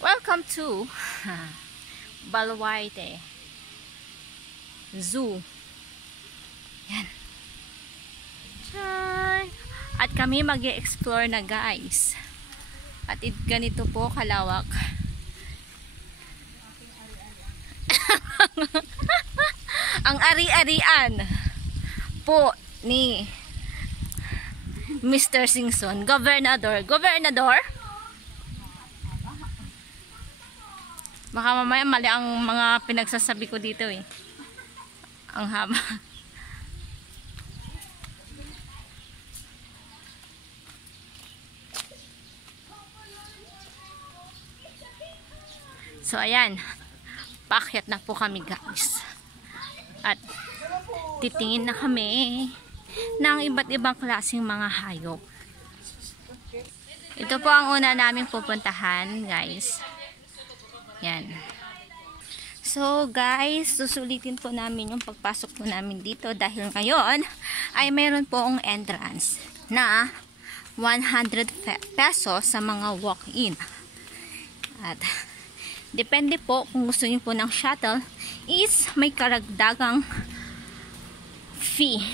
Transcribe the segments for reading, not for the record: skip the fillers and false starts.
Welcome to Balwaite Zoo. Yan. Chan! At kami mag-i-explore na, guys. At ganito po kalawak. Ang ari-arian po ni Mr. Singson, Gobernador. Baka mamaya mali ang mga pinagsasabi ko dito eh. Ang haba. So ayan, paakyat na po kami, guys. At titingin na kami ng iba't ibang klaseng mga hayop. Ito po ang una naming pupuntahan, guys. Yan. So guys, susulitin po namin yung pagpasok po namin dito dahil ngayon ay mayroon po ang entrance na 100 pesos sa mga walk-in. At depende po kung gusto niyo po ng shuttle is may karagdagang fee.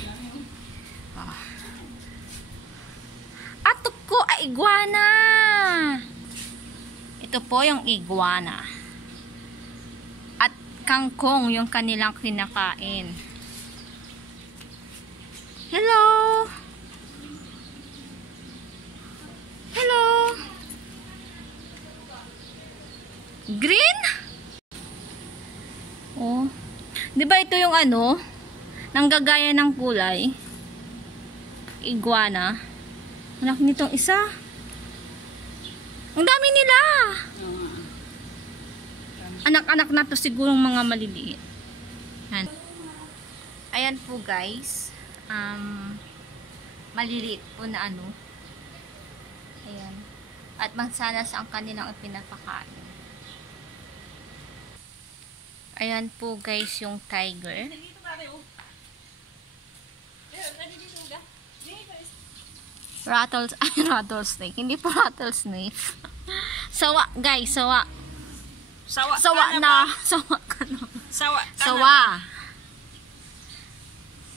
Atok ko ay iguana. Ito po yung iguana. At kangkong yung kanilang kinakain. Hello! Hello! Green? Oh. 'Di ba ito yung ano? Nanggagaya ng kulay? Iguana. Anak nitong isa. Ang dami nila. Anak-anak na to sigurong mga maliliit. Ayan. Ayan po, guys. Maliliit po na ano. Ayan. At mansanas ang kanilang ipinapakain. Ayan po, guys, yung tiger. Rattlesnake. Hindi po rattlesnake. Sawa, guys, sawa. Sawa na. Sawa.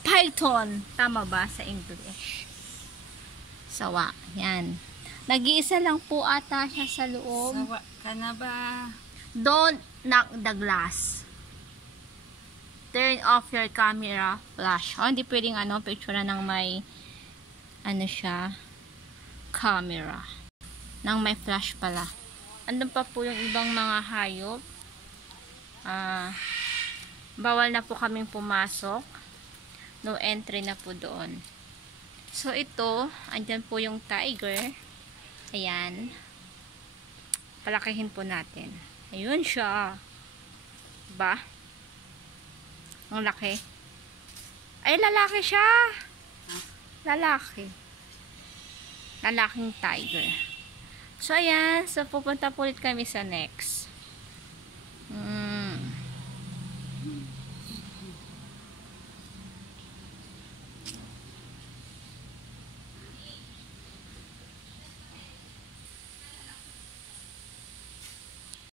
Python. Tama ba sa English? Sawa. Yan. Nag-iisa lang po ata siya sa loob. Sawa ka na ba? Don't knock the glass. Turn off your camera flash. Oh, hindi pwedeng picture ng may siya, camera. Nang may flash pala. Andun pa po yung ibang mga hayop. Bawal na po kaming pumasok. No entry na po doon. So ito, andyan po yung tiger. Ayan. Palakihin po natin. Ayun siya. Ba? Ang laki. Ay, lalaki siya. Lalaki. Lalaking tiger. So, ayan. So, pupunta po ulit kami sa next.